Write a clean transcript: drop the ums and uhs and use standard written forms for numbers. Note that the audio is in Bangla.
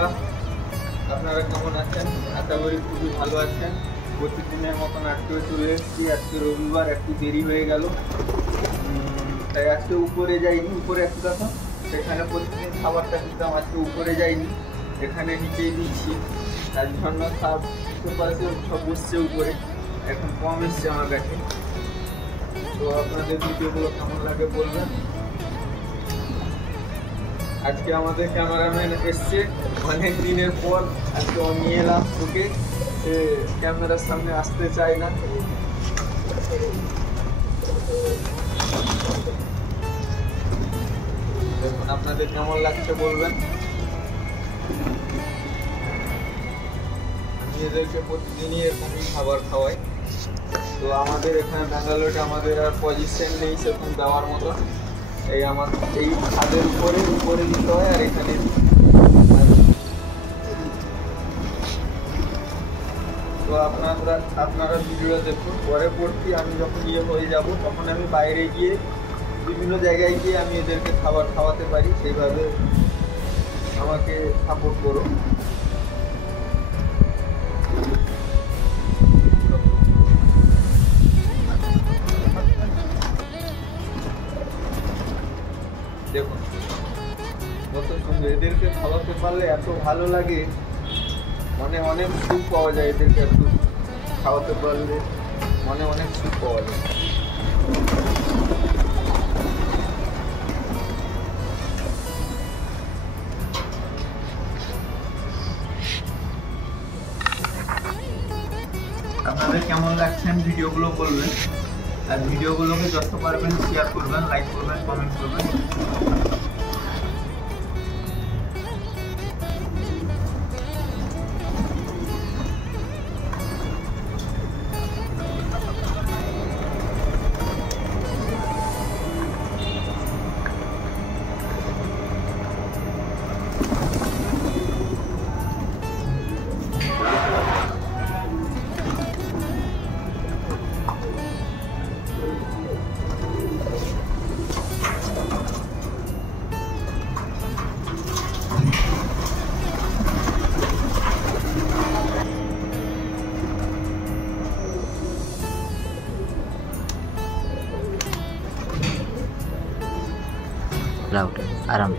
বন্ধুরা, আপনারা কেমন আছেন? আশা করি খুবই ভালো আছেন। প্রতিদিনের মতন আজকেও চলে এসেছি। আজকে রবিবার, একটু দেরি হয়ে গেল, তাই আজকে উপরে যাইনি। উপরে একটু কথা, সেখানে প্রতিদিন খাবারটা দিতাম, আজকে উপরে যাইনি, এখানে নিচেই দিচ্ছি। তার জন্য সব পাশে সব বসছে উপরে, এখন কম এসছে আমার কাছে। তো আপনাদের ভিডিওগুলো কেমন লাগে বলবেন। আজকে আমাদের ক্যামেরাম্যান এসছে অনেক দিনের পর, আজকে নিয়ে এলাম ওকে। সে ক্যামেরার সামনে আসতে চায় না। দেখুন আপনাদের কেমন লাগছে বলবেন। আমি এদেরকে প্রতিদিনই এরকমই খাবার খাওয়াই। তো আমাদের এখানে ব্যাঙ্গালোরে আমাদের আর পজিশন নেই সেরকম দেওয়ার মতো। এই আমার এই ছাদের উপরে দিতে হয়, আর এখানে তো আপনারা ভিডিও দেখুন। পরবর্তী আমি যখন হয়ে যাব, তখন আমি বাইরে গিয়ে বিভিন্ন জায়গায় গিয়ে আমি এদেরকে খাবার খাওয়াতে পারি, সেইভাবে আমাকে সাপোর্ট করো। দেখুন কত সুন্দর, এদেরকে খাওয়াতে পারলে এত ভালো লাগে, অনেক সুখ পাওয়া যায়। এদেরকে একটু খাওয়াতে পারলে অনেক সুখ পাওয়া যায়। আপনাদের কেমন লাগছেন ভিডিওগুলো বলবেন, আর ভিডিওগুলোকে যত পারবেন শেয়ার করবেন, লাইক করবেন, কমেন্ট করবেন। लाउड आराम